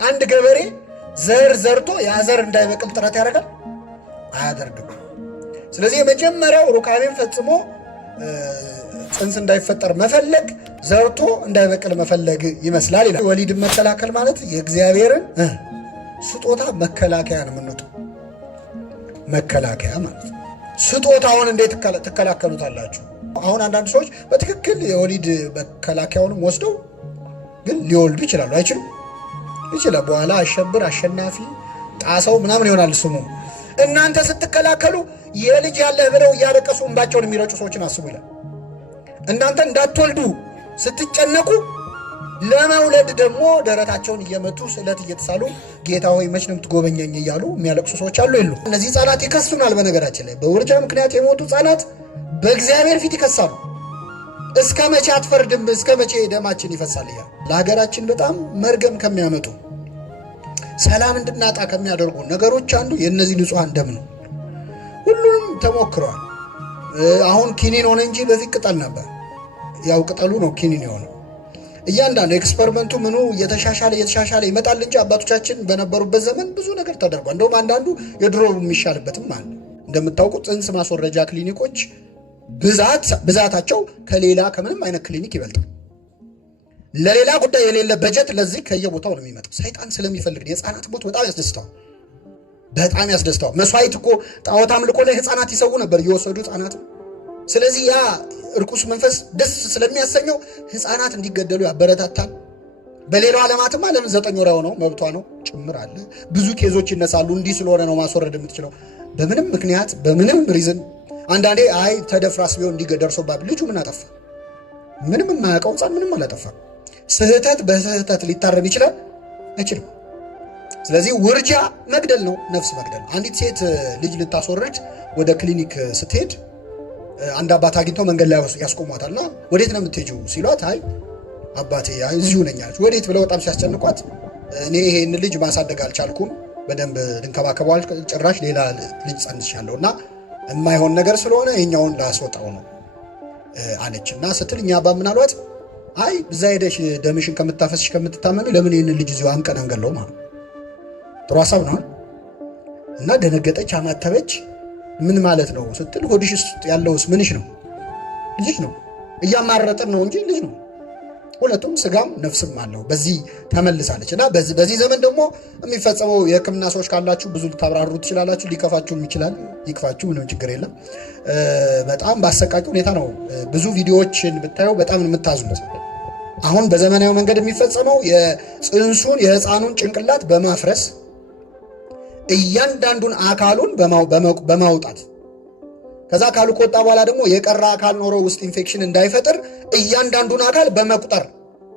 አንድ ገበሬ ዘር ዘርቶ ያ ዘር እንዳይበቅል ጥረት ያደርጋል አያደርግም። ስለዚህ የመጀመሪያው ሩካቤን ፈጽሞ ጽንስ እንዳይፈጠር መፈለግ ዘርቶ እንዳይበቅል መፈለግ ይመስላል ይላል። ወሊድን መከላከል ማለት የእግዚአብሔርን ስጦታ መከላከያ ነው። ምንጡ መከላከያ ማለት ስጦታውን እንዴት ትከላከሉታላችሁ? አሁን አንዳንድ ሰዎች በትክክል የወሊድ መከላከያውንም ወስደው ግን ሊወልዱ ይችላሉ። አይችሉም? ይችላል። በኋላ አሸብር፣ አሸናፊ፣ ጣሰው ምናምን ይሆናል ስሙ። እናንተ ስትከላከሉ የልጅ ያለህ ብለው እያለቀሱ እንባቸውን የሚረጩ ሰዎችን አስቡ ይላል። እናንተ እንዳትወልዱ ስትጨነቁ ለመውለድ ደግሞ ደረታቸውን እየመቱ ስለት እየተሳሉ ጌታ ሆይ መች ነው የምትጎበኘኝ እያሉ የሚያለቅሱ ሰዎች አሉ የሉ? እነዚህ ህጻናት ይከሱናል። በነገራችን ላይ በውርጃ ምክንያት የሞቱ ህጻናት በእግዚአብሔር ፊት ይከሳሉ። እስከ መቼ አትፈርድም? እስከ መቼ ደማችን ይፈሳል እያሉ ለሀገራችን በጣም መርገም ከሚያመጡ ሰላም እንድናጣ ከሚያደርጉ ነገሮች አንዱ የእነዚህ ንጹሐን ደም ነው። ሁሉም ተሞክሯል። አሁን ኪኒን ሆነ እንጂ በፊት ቅጠል ነበር። ያው ቅጠሉ ነው ኪኒን የሆነው። እያንዳንዱ ኤክስፐሪመንቱ ምኑ እየተሻሻለ ይመጣል እንጂ አባቶቻችን በነበሩበት ዘመን ብዙ ነገር ተደርጓል። እንደውም አንዳንዱ የድሮ የሚሻልበትም አለ። እንደምታውቁት ጽንስ ማስወረጃ ክሊኒኮች ብዛታቸው ከሌላ ከምንም አይነት ክሊኒክ ይበልጣል። ለሌላ ጉዳይ የሌለ በጀት ለዚህ ከየቦታው ነው የሚመጣው። ሰይጣን ስለሚፈልግ የህፃናት ሞት በጣም ያስደስተዋል። መስዋዕት እኮ ጣዖት አምልኮ ላይ ህፃናት ይሰዉ ነበር እየወሰዱ ህፃናት። ስለዚህ ያ እርኩስ መንፈስ ደስ ስለሚያሰኘው ህፃናት እንዲገደሉ ያበረታታል። በሌላው ዓለማትማ ለምን 9 ወር ነው መብቷ ነው ጭምር አለ። ብዙ ኬዞች ይነሳሉ። እንዲህ ስለሆነ ነው ማስወረድ የምትችለው በምንም ምክንያት በምንም ሪዝን። አንዳንዴ አይ ተደፍራስ ቢሆን እንዲገደርሶባት ልጁ ምን አጠፋ? ምንም የማያውቀው ህፃን ምንም አላጠፋም። ስህተት በስህተት ሊታረም ይችላል አይችልም? ስለዚህ ውርጃ መግደል ነው፣ ነፍስ መግደል ነው። አንዲት ሴት ልጅ ልታስወርድ ወደ ክሊኒክ ስትሄድ አንድ አባት አግኝተው መንገድ ላይ ያስቆሟታልና ወዴት ነው የምትሄጂው ሲሏት አይ አባቴ እዚሁ ነኝ አለች። ወዴት ብለው በጣም ሲያስጨንቋት እኔ ይሄን ልጅ ማሳደግ አልቻልኩም፣ በደንብ ልንከባከበው ጭራሽ ሌላ ልጅ ጸንሻለሁ እና የማይሆን ነገር ስለሆነ ይሄኛውን ላስወጣው ነው አለችና ስትል እኛ አባ ምን አሏት? አይ እዛ ሄደሽ ደምሽን ከምታፈስሽ ከምትታመሚ ለምን ይሄን ልጅ እዚሁ አንቀን አንገለው ማለት ጥሩ ሐሳብ ነው። እና ደነገጠች፣ አማተበች። ምን ማለት ነው ስትል ሆድሽ ውስጥ ያለውስ ምንሽ ነው? ልጅሽ ነው። እያማረጠን ነው እንጂ ልጅ ነው። ሁለቱም ስጋም ነፍስም አለው። በዚህ ተመልሳለች። እና በዚህ ዘመን ደግሞ የሚፈጸመው የሕክምና ሰዎች ካላችሁ ብዙ ልታብራሩ ትችላላችሁ። ሊከፋችሁም ይችላል። ይክፋችሁ፣ ምንም ችግር የለም። በጣም በአሰቃቂ ሁኔታ ነው። ብዙ ቪዲዮዎችን ብታየው በጣም የምታዝኑት። አሁን በዘመናዊ መንገድ የሚፈጸመው የጽንሱን የህፃኑን ጭንቅላት በማፍረስ እያንዳንዱን አካሉን በማውጣት ከዛ አካሉ ከወጣ በኋላ ደግሞ የቀረ አካል ኖሮ ውስጥ ኢንፌክሽን እንዳይፈጥር እያንዳንዱን አካል በመቁጠር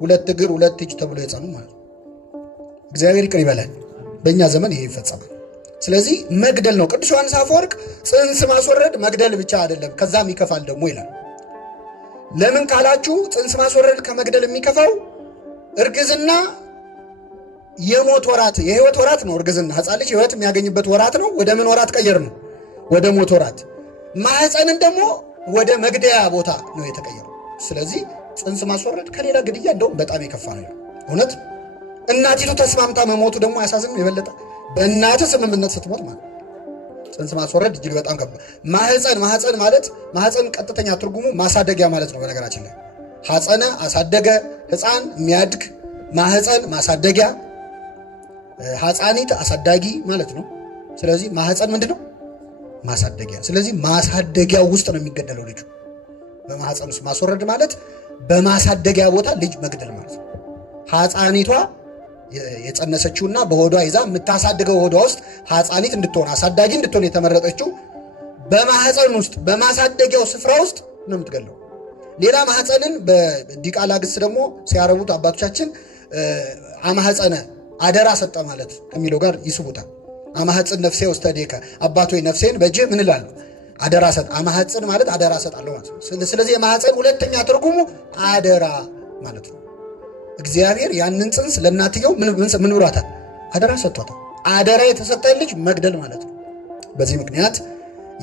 2 እግር 2 እጅ ተብሎ የጸኑ ማለት ነው። እግዚአብሔር ይቅር ይበላል። በእኛ ዘመን ይሄ ይፈጸማል። ስለዚህ መግደል ነው። ቅዱስ ዮሐንስ አፈወርቅ ጽንስ ማስወረድ መግደል ብቻ አይደለም ከዛም ይከፋል ደግሞ ይላል። ለምን ካላችሁ ጽንስ ማስወረድ ከመግደል የሚከፋው እርግዝና የሞት ወራት የህይወት ወራት ነው። እርግዝና ህፃን ልጅ ህይወት የሚያገኝበት ወራት ነው። ወደ ምን ወራት ቀየር ነው? ወደ ሞት ወራት። ማህፀንን ደግሞ ወደ መግደያ ቦታ ነው የተቀየረው። ስለዚህ ጽንስ ማስወረድ ከሌላ ግድያ እንደውም በጣም የከፋ ነው። እውነት እናቲቱ ተስማምታ መሞቱ ደግሞ ያሳዝን የበለጠ በእናትህ ስምምነት ስትሞት ማለት ጽንስ ማስወረድ እጅግ በጣም ከባድ። ማህፀን ማለት ማህፀን ቀጥተኛ ትርጉሙ ማሳደጊያ ማለት ነው። በነገራችን ላይ ሐፀነ አሳደገ፣ ህፃን የሚያድግ፣ ማህፀን ማሳደጊያ፣ ሐፃኒት አሳዳጊ ማለት ነው። ስለዚህ ማህፀን ምንድነው? ማሳደጊያ። ስለዚህ ማሳደጊያ ውስጥ ነው የሚገደለው ልጁ። በማህፀን ውስጥ ማስወረድ ማለት በማሳደጊያ ቦታ ልጅ መግደል ማለት ነው። ሐፃኒቷ የጸነሰችውና በሆዷ ይዛ የምታሳድገው ሆዷ ውስጥ ሐፃኒት እንድትሆን አሳዳጊ እንድትሆን የተመረጠችው በማህፀን ውስጥ በማሳደጊያው ስፍራ ውስጥ ነው የምትገለው። ሌላ ማህፀንን በዲቃላ ግስ ደግሞ ሲያረቡት አባቶቻችን አማህፀነ አደራ ሰጠ ማለት ከሚለው ጋር ይስቡታል። አማህፀን ነፍሴ ውስጥ ተዴከ አባቶ ነፍሴን በእጅህ ምን እላለሁ አደራ ሰጥ። አማህፀን ማለት አደራ ሰጣለሁ ማለት ነው። ስለዚህ የማህፀን ሁለተኛ ትርጉሙ አደራ ማለት ነው። እግዚአብሔር ያንን ጽንስ ለእናትየው ምን ብሏታል? አደራ ሰጥቷታል። አደራ የተሰጠ ልጅ መግደል ማለት ነው። በዚህ ምክንያት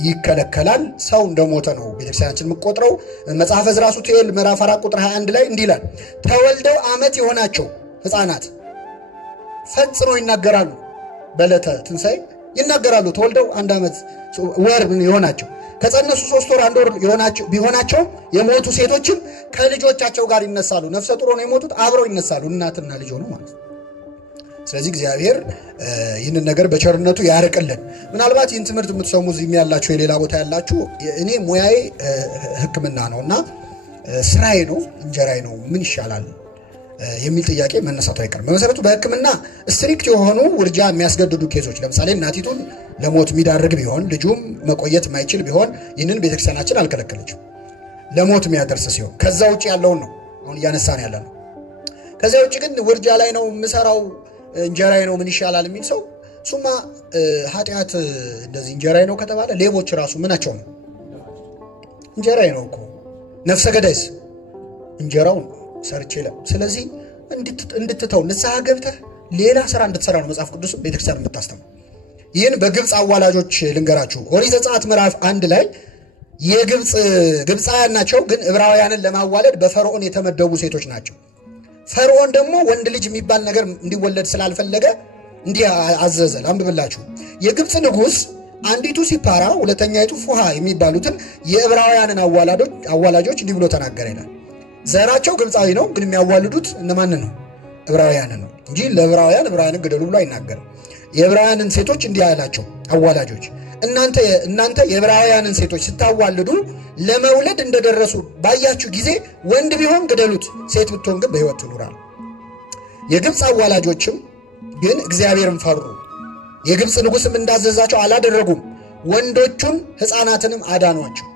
ይከለከላል። ሰው እንደሞተ ነው ቤተክርስቲያናችን የምትቆጥረው። መጽሐፈ ዕዝራ ሱቱኤል ምዕራፍ 4 ቁጥር 21 ላይ እንዲህ ይላል፣ ተወልደው ዓመት የሆናቸው ሕፃናት ፈጽመው ይናገራሉ። በዕለተ ትንሣኤ ይናገራሉ። ተወልደው 1 ዓመት ወር የሆናቸው ከጸነሱ 3 ወር 1 ወር ቢሆናቸው የሞቱ ሴቶችም ከልጆቻቸው ጋር ይነሳሉ። ነፍሰ ጡር ሆነው የሞቱት አብረው ይነሳሉ፣ እናትና ልጅ ሆነው ማለት ነው። ስለዚህ እግዚአብሔር ይህንን ነገር በቸርነቱ ያርቅልን። ምናልባት ይህን ትምህርት የምትሰሙ እዚህም ያላችሁ የሌላ ቦታ ያላችሁ፣ እኔ ሙያዬ ሕክምና ነው እና ስራዬ ነው እንጀራዬ ነው ምን ይሻላል የሚል ጥያቄ መነሳቱ አይቀርም። በመሰረቱ በሕክምና ስትሪክት የሆኑ ውርጃ የሚያስገድዱ ኬዞች፣ ለምሳሌ እናቲቱን ለሞት የሚዳርግ ቢሆን ልጁም መቆየት የማይችል ቢሆን ይህንን ቤተክርስቲያናችን አልከለከለችም። ለሞት የሚያደርስ ሲሆን ከዛ ውጭ ያለውን ነው አሁን እያነሳን ያለ ነው። ከዚያ ውጭ ግን ውርጃ ላይ ነው የምሰራው እንጀራዬ ነው ምን ይሻላል የሚል ሰው እሱማ ኃጢአት እንደዚህ እንጀራዬ ነው ከተባለ ሌቦች ራሱ ምናቸው ነው? እንጀራዬ ነው እኮ። ነፍሰ ገዳይስ እንጀራው ሰርቼ ለ ስለዚህ እንድትተው ንስሐ ገብተህ ሌላ ስራ እንድትሰራ ነው መጽሐፍ ቅዱስ ቤተክርስቲያን የምታስተምረው። ይህን በግብፅ አዋላጆች ልንገራችሁ። ኦሪት ዘጸአት ምዕራፍ 1 ላይ ግብፃውያን ናቸው፣ ግን ዕብራውያንን ለማዋለድ በፈርዖን የተመደቡ ሴቶች ናቸው። ፈርዖን ደግሞ ወንድ ልጅ የሚባል ነገር እንዲወለድ ስላልፈለገ እንዲህ አዘዘ። ላንብብላችሁ። የግብፅ ንጉሥ አንዲቱ ሲፓራ ሁለተኛይቱ ፉሃ የሚባሉትን የዕብራውያንን አዋላጆች እንዲህ ብሎ ተናገረ ይላል። ዘራቸው ግብፃዊ ነው፣ ግን የሚያዋልዱት እነማንን ነው? ዕብራውያንን ነው እንጂ ዕብራውያንን ግደሉ ብሎ አይናገርም። የዕብራውያንን ሴቶች እንዲህ አላቸው አዋላጆች፣ እናንተ የዕብራውያንን ሴቶች ስታዋልዱ ለመውለድ እንደደረሱ ባያችሁ ጊዜ ወንድ ቢሆን ግደሉት፣ ሴት ብትሆን ግን በሕይወት ትኑራል። የግብፅ አዋላጆችም ግን እግዚአብሔርን ፈሩ፣ የግብፅ ንጉሥም እንዳዘዛቸው አላደረጉም፣ ወንዶቹን ሕፃናትንም አዳኗቸው።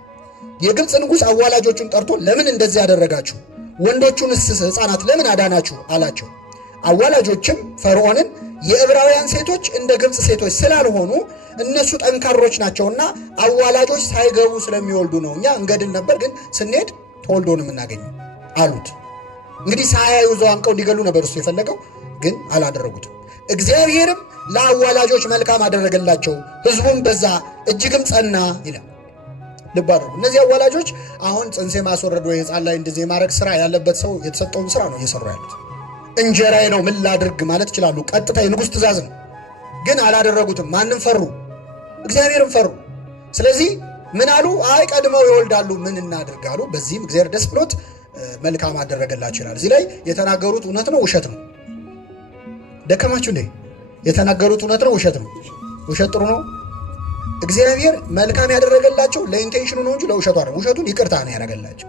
የግብፅ ንጉሥ አዋላጆቹን ጠርቶ ለምን እንደዚህ ያደረጋችሁ? ወንዶቹንስ ሕፃናት ለምን አዳናችሁ አላቸው። አዋላጆችም ፈርዖንን የዕብራውያን ሴቶች እንደ ግብፅ ሴቶች ስላልሆኑ እነሱ ጠንካሮች ናቸውና አዋላጆች ሳይገቡ ስለሚወልዱ ነው። እኛ እንገድል ነበር፣ ግን ስንሄድ ተወልዶ ነው የምናገኘው አሉት። እንግዲህ ሳያዩ ዘው አንቀው እንዲገሉ ነበር እሱ የፈለገው፣ ግን አላደረጉትም። እግዚአብሔርም ለአዋላጆች መልካም አደረገላቸው፣ ሕዝቡም በዛ እጅግም ጸና ይላል። ልብ አድርጉ። እነዚህ አዋላጆች አሁን ጽንስ ማስወረድ ወይ ሕፃን ላይ እንደዚህ የማድረግ ስራ ያለበት ሰው የተሰጠውን ስራ ነው እየሰሩ ያሉት። እንጀራዬ ነው ምን ላድርግ ማለት ይችላሉ። ቀጥታ የንጉሥ ትእዛዝ ነው፣ ግን አላደረጉትም። ማንም ፈሩ? እግዚአብሔርን ፈሩ። ስለዚህ ምን አሉ? አይ ቀድመው ይወልዳሉ፣ ምን እናድርግ አሉ። በዚህም እግዚአብሔር ደስ ብሎት መልካም አደረገላቸው ይላል። እዚህ ላይ የተናገሩት እውነት ነው ውሸት ነው? ደከማችሁ እንዴ? የተናገሩት እውነት ነው ውሸት ነው? ውሸት ጥሩ ነው? እግዚአብሔር መልካም ያደረገላቸው ለኢንቴንሽኑ ነው እንጂ ለውሸቱ አይደለም። ውሸቱን ይቅርታ ነው ያደረገላቸው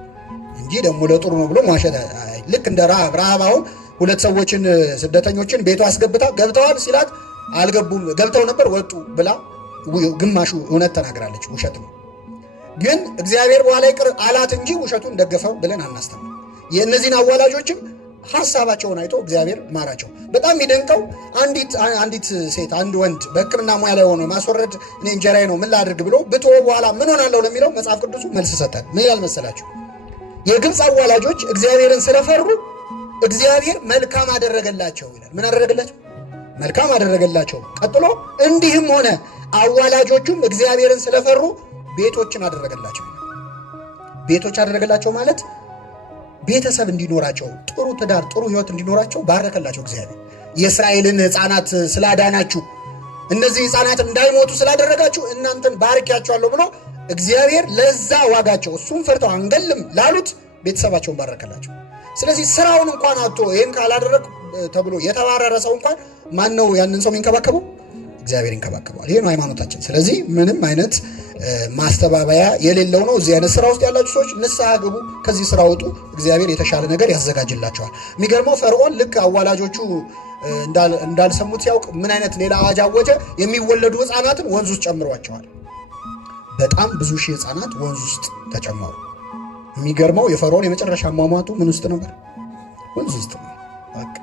እንጂ ደግሞ ለጥሩ ነው ብሎ ማሸት። ልክ እንደ ረሃብ አሁን 2 ሰዎችን ስደተኞችን ቤቷ አስገብታ ገብተዋል ሲላት አልገቡም፣ ገብተው ነበር ወጡ ብላ ግማሹ እውነት ተናግራለች። ውሸት ነው። ግን እግዚአብሔር በኋላ ይቅር አላት እንጂ ውሸቱን ደገፈው ብለን አናስተምር። የእነዚህን አዋላጆችም ሐሳባቸውን አይቶ እግዚአብሔር ማራቸው። በጣም የሚደንቀው አንዲት ሴት አንድ ወንድ በሕክምና ሙያ ላይ ሆኖ ማስወረድ እኔ እንጀራዬ ነው ምን ላድርግ ብሎ ብቶ በኋላ ምን ሆናለሁ ለሚለው መጽሐፍ ቅዱሱ መልስ ሰጠን። ምን ይላል መሰላችሁ? የግብፅ አዋላጆች እግዚአብሔርን ስለፈሩ እግዚአብሔር መልካም አደረገላቸው ይላል። ምን አደረገላቸው? መልካም አደረገላቸው። ቀጥሎ እንዲህም ሆነ አዋላጆቹም እግዚአብሔርን ስለፈሩ ቤቶችን አደረገላቸው። ቤቶች አደረገላቸው ማለት ቤተሰብ እንዲኖራቸው፣ ጥሩ ትዳር፣ ጥሩ ህይወት እንዲኖራቸው ባረከላቸው እግዚአብሔር። የእስራኤልን ሕፃናት ስላዳናችሁ፣ እነዚህ ሕፃናት እንዳይሞቱ ስላደረጋችሁ እናንተን ባርኪያቸዋለሁ ብሎ እግዚአብሔር ለዛ ዋጋቸው እሱም ፈርተው አንገልም ላሉት ቤተሰባቸውን ባረከላቸው። ስለዚህ ስራውን እንኳን አጥቶ ይህን ካላደረግ ተብሎ የተባረረ ሰው እንኳን ማን ነው ያንን ሰው የሚንከባከበው? እግዚአብሔር ይንከባከበዋል። ይሄ ነው ሃይማኖታችን። ስለዚህ ምንም አይነት ማስተባበያ የሌለው ነው። እዚህ አይነት ስራ ውስጥ ያላችሁ ሰዎች ንስሐ ግቡ፣ ከዚህ ስራ ውጡ። እግዚአብሔር የተሻለ ነገር ያዘጋጅላቸዋል። የሚገርመው ፈርዖን ልክ አዋላጆቹ እንዳልሰሙት ሲያውቅ ምን አይነት ሌላ አዋጅ አወጀ? የሚወለዱ ሕፃናትን ወንዝ ውስጥ ጨምሯቸዋል። በጣም ብዙ ሺህ ሕፃናት ወንዝ ውስጥ ተጨመሩ። የሚገርመው የፈርዖን የመጨረሻ አሟሟቱ ምን ውስጥ ነበር? ወንዝ ውስጥ ነው። በቃ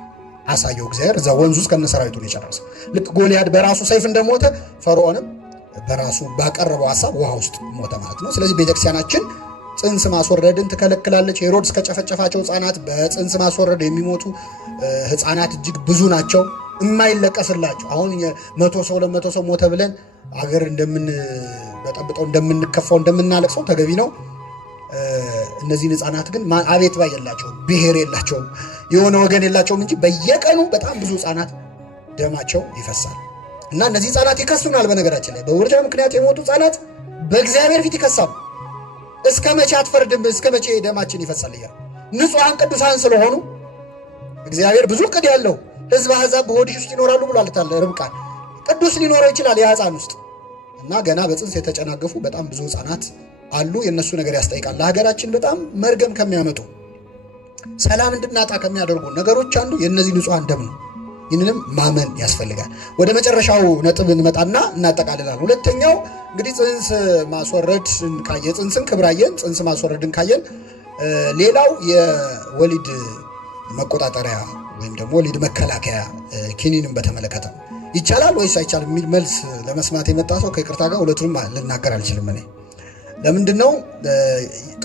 አሳየው እግዚአብሔር። እዛ ወንዝ ውስጥ ከነሰራዊቱ ነው የጨረሰው። ልክ ጎልያድ በራሱ ሰይፍ እንደሞተ ፈርዖንም በራሱ ባቀረበው ሐሳብ ውሃ ውስጥ ሞተ ማለት ነው። ስለዚህ ቤተክርስቲያናችን ጽንስ ማስወረድን ትከለክላለች። ሄሮድስ ከጨፈጨፋቸው ሕፃናት በጽንስ ማስወረድ የሚሞቱ ሕፃናት እጅግ ብዙ ናቸው፣ የማይለቀስላቸው። አሁን 100 ሰው 200 ሰው ሞተ ብለን አገር እንደምንበጠብጠው እንደምንከፋው እንደምናለቅሰው ተገቢ ነው። እነዚህን ሕፃናት ግን አቤት ባይ የላቸውም፣ ብሔር የላቸውም፣ የሆነ ወገን የላቸውም እንጂ በየቀኑ በጣም ብዙ ሕፃናት ደማቸው ይፈሳል። እና እነዚህ ህፃናት ይከሱናል። በነገራችን ላይ በውርጃ ምክንያት የሞቱ ህፃናት በእግዚአብሔር ፊት ይከሳሉ። እስከ መቼ አትፈርድም? እስከ መቼ ደማችን ይፈሳል እያሉ ንጹሐን ቅዱሳን ስለሆኑ እግዚአብሔር ብዙ ዕቅድ ያለው ህዝብ አሕዛብ በሆድሽ ውስጥ ይኖራሉ ብሏል ርብቃን። ቅዱስ ሊኖረው ይችላል የህፃን ውስጥ እና ገና በፅንስ የተጨናገፉ በጣም ብዙ ህፃናት አሉ። የእነሱ ነገር ያስጠይቃል። ለሀገራችን በጣም መርገም ከሚያመጡ ሰላም እንድናጣ ከሚያደርጉ ነገሮች አንዱ የእነዚህ ንጹሐን ደም ነው። ይህንንም ማመን ያስፈልጋል። ወደ መጨረሻው ነጥብ እንመጣና እናጠቃልላል። ሁለተኛው እንግዲህ ፅንስ ማስወረድን ካየን፣ ፅንስን ክብር አየን፣ ፅንስ ማስወረድን ካየን፣ ሌላው የወሊድ መቆጣጠሪያ ወይም ደግሞ ወሊድ መከላከያ ኪኒንን በተመለከተ ይቻላል ወይስ አይቻልም የሚል መልስ ለመስማት የመጣ ሰው ከይቅርታ ጋር ሁለቱንም ልናገር አልችልም። እኔ ለምንድን ነው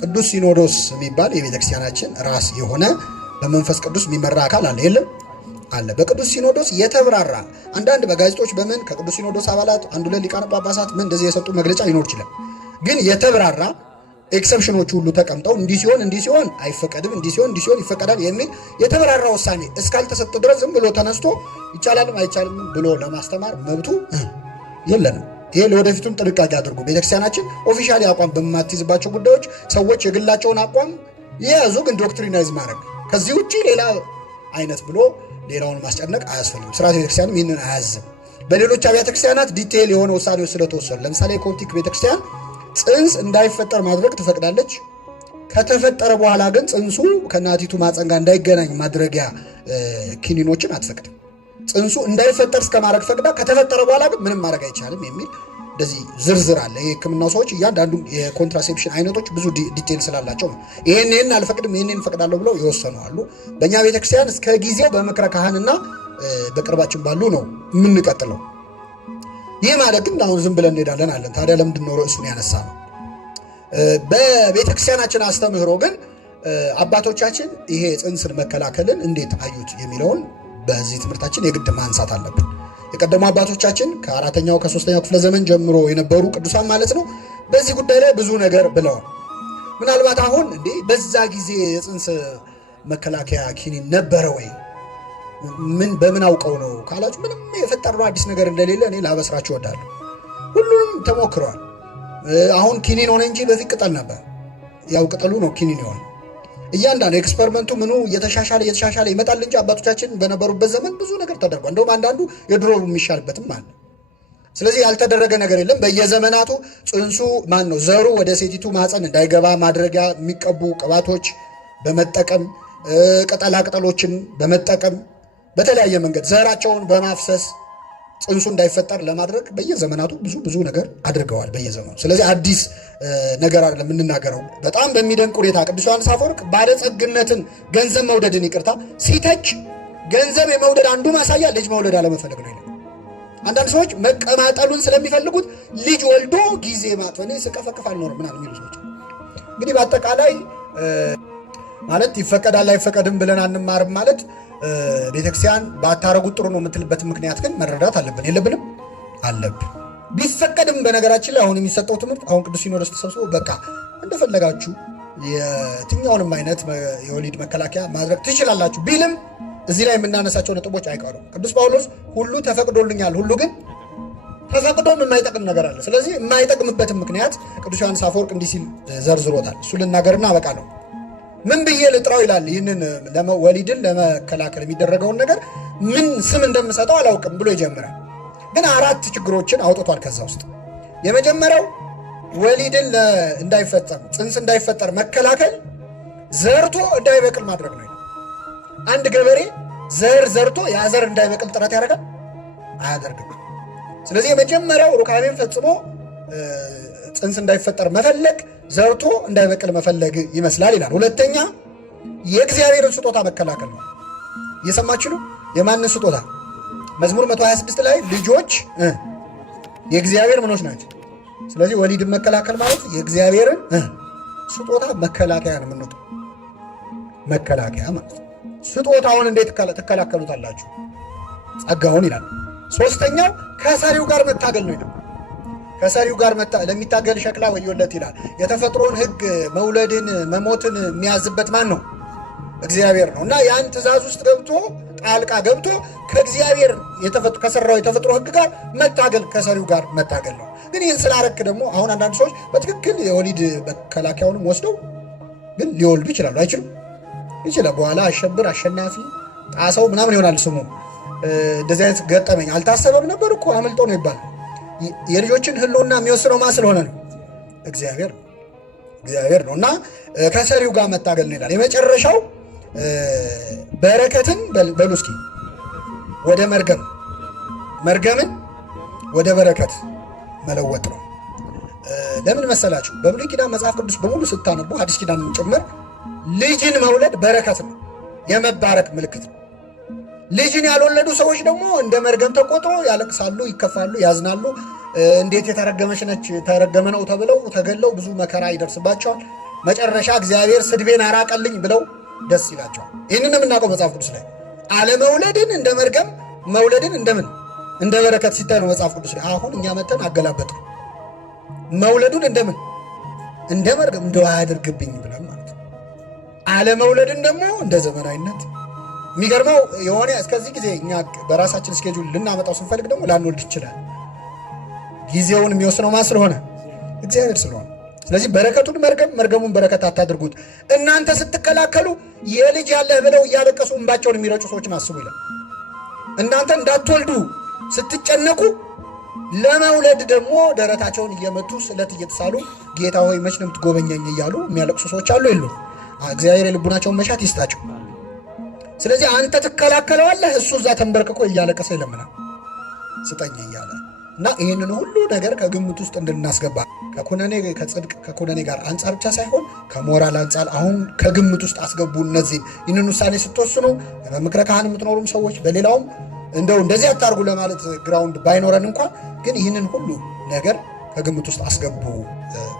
ቅዱስ ሲኖዶስ የሚባል የቤተክርስቲያናችን ራስ የሆነ በመንፈስ ቅዱስ የሚመራ አካል አለ የለም? አለ። በቅዱስ ሲኖዶስ የተብራራ አንዳንድ በጋዜጦች በምን ከቅዱስ ሲኖዶስ አባላት አንዱ ለሊቃነ ጳጳሳት ምን እንደዚህ የሰጡ መግለጫ ሊኖር ይችላል። ግን የተብራራ ኤክሰፕሽኖች ሁሉ ተቀምጠው እንዲህ ሲሆን አይፈቀድም፣ እንዲህ ሲሆን ይፈቀዳል የሚል የተብራራ ውሳኔ እስካልተሰጠ ድረስ ዝም ብሎ ተነስቶ ይቻላልም አይቻልም ብሎ ለማስተማር መብቱ የለንም። ይሄ ለወደፊቱም ጥንቃቄ አድርጉ። ቤተክርስቲያናችን ኦፊሻሊ አቋም በማትይዝባቸው ጉዳዮች ሰዎች የግላቸውን አቋም የያዙ፣ ግን ዶክትሪናይዝ ማድረግ ከዚህ ውጭ ሌላ አይነት ብሎ ሌላውን ማስጨነቅ አያስፈልግም። ስርዓተ ቤተክርስቲያንም ይህንን አያዝም። በሌሎች አብያተ ክርስቲያናት ዲቴይል የሆነ ውሳኔዎች ስለተወሰኑ፣ ለምሳሌ የኮፕቲክ ቤተክርስቲያን ፅንስ እንዳይፈጠር ማድረግ ትፈቅዳለች። ከተፈጠረ በኋላ ግን ፅንሱ ከእናቲቱ ማፀን ጋር እንዳይገናኝ ማድረጊያ ኪኒኖችን አትፈቅድም። ፅንሱ እንዳይፈጠር እስከ ማድረግ ፈቅዳ፣ ከተፈጠረ በኋላ ግን ምንም ማድረግ አይቻልም የሚል እንደዚህ ዝርዝር አለ። የሕክምናው ሰዎች እያንዳንዱ የኮንትራሴፕሽን አይነቶች ብዙ ዲቴይል ስላላቸው ነው ይህን አልፈቅድም ይህን ፈቅዳለሁ ብለው የወሰኑ አሉ። በእኛ ቤተክርስቲያን እስከ ጊዜው በምክረ ካህንና በቅርባችን ባሉ ነው የምንቀጥለው። ይህ ማለት ግን አሁን ዝም ብለን እንሄዳለን አለን። ታዲያ ለምንድን ነው ርዕሱን ያነሳ ነው? በቤተክርስቲያናችን አስተምህሮ ግን አባቶቻችን ይሄ ፅንስን መከላከልን እንዴት አዩት የሚለውን በዚህ ትምህርታችን የግድ ማንሳት አለብን። የቀደሙ አባቶቻችን ከ4ኛው ከ3ኛው ክፍለ ዘመን ጀምሮ የነበሩ ቅዱሳን ማለት ነው በዚህ ጉዳይ ላይ ብዙ ነገር ብለዋል። ምናልባት አሁን እንዴ በዛ ጊዜ የፅንስ መከላከያ ኪኒን ነበረ ወይ በምን አውቀው ነው ካላችሁ፣ ምንም የፈጠርነው አዲስ ነገር እንደሌለ እኔ ላበስራችሁ እወዳለሁ። ሁሉም ተሞክረዋል። አሁን ኪኒን ሆነ እንጂ በፊት ቅጠል ነበር። ያው ቅጠሉ ነው ኪኒን የሆነ። እያንዳንዱ ኤክስፐሪመንቱ ምኑ እየተሻሻለ ይመጣል እንጂ አባቶቻችን በነበሩበት ዘመን ብዙ ነገር ተደርጓል። እንደውም አንዳንዱ የድሮ የሚሻልበትም አለ። ስለዚህ ያልተደረገ ነገር የለም። በየዘመናቱ ፅንሱ ዘሩ ወደ ሴቲቱ ማፀን እንዳይገባ ማድረጊያ የሚቀቡ ቅባቶች በመጠቀም ቅጠላቅጠሎችን በመጠቀም በተለያየ መንገድ ዘራቸውን በማፍሰስ ፅንሱ እንዳይፈጠር ለማድረግ በየዘመናቱ ብዙ ነገር አድርገዋል በየዘመኑ። ስለዚህ አዲስ ነገር አይደለም የምንናገረው። በጣም በሚደንቅ ሁኔታ ቅዱስ ዮሐንስ አፈወርቅ ባለጸግነትን ገንዘብ መውደድን ይቅርታ ሲተች ገንዘብ የመውደድ አንዱ ማሳያ ልጅ መውለድ አለመፈለግ ነው ይላል። አንዳንድ ሰዎች መቀማጠሉን ስለሚፈልጉት ልጅ ወልዶ ጊዜ ማጥፈኔ ስቀፈቅፍ አልኖርም ምናምን የሚሉ ሰዎች እንግዲህ በአጠቃላይ ማለት ይፈቀዳል አይፈቀድም ብለን አንማርም ማለት ቤተክርስቲያን ባታረጉት ጥሩ ነው የምትልበት ምክንያት ግን መረዳት አለብን የለብንም? አለብን። ቢፈቀድም በነገራችን ላይ አሁን የሚሰጠው ትምህርት አሁን ቅዱስ ሲኖዶስ ተሰብስቦ በቃ እንደፈለጋችሁ የትኛውንም አይነት የወሊድ መከላከያ ማድረግ ትችላላችሁ ቢልም እዚህ ላይ የምናነሳቸው ነጥቦች አይቀሩም። ቅዱስ ጳውሎስ ሁሉ ተፈቅዶልኛል፣ ሁሉ ግን ተፈቅዶም የማይጠቅም ነገር አለ። ስለዚህ የማይጠቅምበትም ምክንያት ቅዱስ ዮሐንስ አፈወርቅ እንዲህ ሲል ዘርዝሮታል። እሱ ልናገርና አበቃ ነው። ምን ብዬ ልጥራው ይላል። ይህንን ወሊድን ለመከላከል የሚደረገውን ነገር ምን ስም እንደምሰጠው አላውቅም ብሎ ይጀምራል። ግን 4 ችግሮችን አውጥቷል ከዛ ውስጥ። የመጀመሪያው ወሊድን እንዳይፈጠር ፅንስ እንዳይፈጠር መከላከል ዘርቶ እንዳይበቅል ማድረግ ነው። አንድ ገበሬ ዘር ዘርቶ ያ ዘር እንዳይበቅል ጥረት ያደርጋል? አያደርግም። ስለዚህ የመጀመሪያው ሩካቤን ፈጽሞ ፅንስ እንዳይፈጠር መፈለግ ዘርቶ እንዳይበቅል መፈለግ ይመስላል ይላል። ሁለተኛ የእግዚአብሔርን ስጦታ መከላከል ነው። እየሰማችሁ ነው? የማንን ስጦታ? መዝሙር 126 ላይ ልጆች የእግዚአብሔር ምኖች ናቸው። ስለዚህ ወሊድን መከላከል ማለት የእግዚአብሔርን ስጦታ መከላከያ ነው። ምንቱ መከላከያ ማለት ስጦታውን እንዴት ትከላከሉታላችሁ? ጸጋውን ይላል። ሶስተኛው ከሰሪው ጋር መታገል ነው ይላል። ከሰሪው ጋር ለሚታገል ሸክላ ወዮለት ይላል። የተፈጥሮን ሕግ መውለድን መሞትን የሚያዝበት ማን ነው? እግዚአብሔር ነው። እና ያን ትእዛዝ ውስጥ ገብቶ ጣልቃ ገብቶ ከእግዚአብሔር ከሰራው የተፈጥሮ ሕግ ጋር መታገል ከሰሪው ጋር መታገል ነው። ግን ይህን ስላረክ ደግሞ አሁን አንዳንድ ሰዎች በትክክል የወሊድ መከላከያውንም ወስደው ግን ሊወልዱ ይችላሉ። አይችሉም? ይችላል። በኋላ አሸብር፣ አሸናፊ፣ ጣሰው ምናምን ይሆናል ስሙ። እንደዚህ አይነት ገጠመኝ አልታሰበም ነበር እኮ አመልጦ ነው ይባላል። የልጆችን ህልውና የሚወስነው ማን ስለሆነ ነው? እግዚአብሔር ነው። እና ከሰሪው ጋር መታገል ነው ይላል። የመጨረሻው በረከትን በሉ እስኪ ወደ መርገምን ወደ በረከት መለወጥ ነው። ለምን መሰላችሁ? በብሉይ ኪዳን መጽሐፍ ቅዱስ በሙሉ ስታነቡ አዲስ ኪዳን ጭምር ልጅን መውለድ በረከት ነው፣ የመባረክ ምልክት ነው። ልጅን ያልወለዱ ሰዎች ደግሞ እንደ መርገም ተቆጥሮ ያለቅሳሉ፣ ይከፋሉ፣ ያዝናሉ። እንዴት የተረገመች ነች ተረገመ ነው ተብለው ተገለው ብዙ መከራ ይደርስባቸዋል። መጨረሻ እግዚአብሔር ስድቤን አራቀልኝ ብለው ደስ ይላቸዋል። ይህንን የምናውቀው መጽሐፍ ቅዱስ ላይ አለመውለድን እንደ መርገም መውለድን እንደምን እንደ በረከት ሲታይ ነው መጽሐፍ ቅዱስ ላይ። አሁን እኛ መተን አገላበጥ ነው መውለዱን እንደምን እንደ መርገም እንደው አያደርግብኝ ብለን ማለት ነው። አለመውለድን ደግሞ እንደ ዘመናዊነት። የሚገርመው የሆነ እስከዚህ ጊዜ እኛ በራሳችን ስኬጁል ልናመጣው ስንፈልግ ደግሞ ላንወልድ ይችላል። ጊዜውን የሚወስነው ማን ስለሆነ? እግዚአብሔር ስለሆነ። ስለዚህ በረከቱን መርገሙን በረከት አታድርጉት። እናንተ ስትከላከሉ የልጅ ያለህ ብለው እያለቀሱ እንባቸውን የሚረጩ ሰዎችን አስቡ ይላል። እናንተ እንዳትወልዱ ስትጨነቁ ለመውለድ ደግሞ ደረታቸውን እየመቱ ስለት እየተሳሉ ጌታ ሆይ መች ነው የምትጎበኘኝ እያሉ የሚያለቅሱ ሰዎች አሉ የሉ? እግዚአብሔር የልቡናቸውን መሻት ይስጣቸው። ስለዚህ አንተ ትከላከለዋለህ፣ እሱ እዛ ተንበርክኮ እያለቀሰ ይለምናል ስጠኝ እያለ እና ይህንን ሁሉ ነገር ከግምት ውስጥ እንድናስገባ ከኩነኔ ከጽድቅ ከኩነኔ ጋር አንጻር ብቻ ሳይሆን ከሞራል አንጻር አሁን ከግምት ውስጥ አስገቡ። እነዚህ ይህንን ውሳኔ ስትወስኑ በምክረ ካህን የምትኖሩም ሰዎች በሌላውም እንደው እንደዚህ አታርጉ ለማለት ግራውንድ ባይኖረን እንኳን ግን ይህንን ሁሉ ነገር ከግምት ውስጥ አስገቡ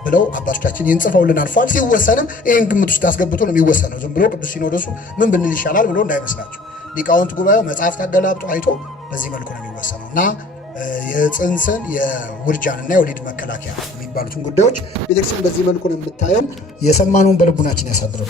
ብለው አባቶቻችን ይንጽፈውልን አልፏል። ሲወሰንም ይህን ግምት ውስጥ አስገብቶ ነው የሚወሰነው። ዝም ብሎ ቅዱስ ሲኖዶሱ ምን ብንል ይሻላል ብሎ እንዳይመስላቸው። ሊቃውንት ጉባኤው መጽሐፍት አገላብጦ አይቶ በዚህ መልኩ ነው የሚወሰነው እና የፅንስን የውርጃንና የወሊድ መከላከያ የሚባሉትን ጉዳዮች ቤተክርስቲያን በዚህ መልኩ ነው የምታየን። የሰማነውን በልቡናችን ያሳድረው።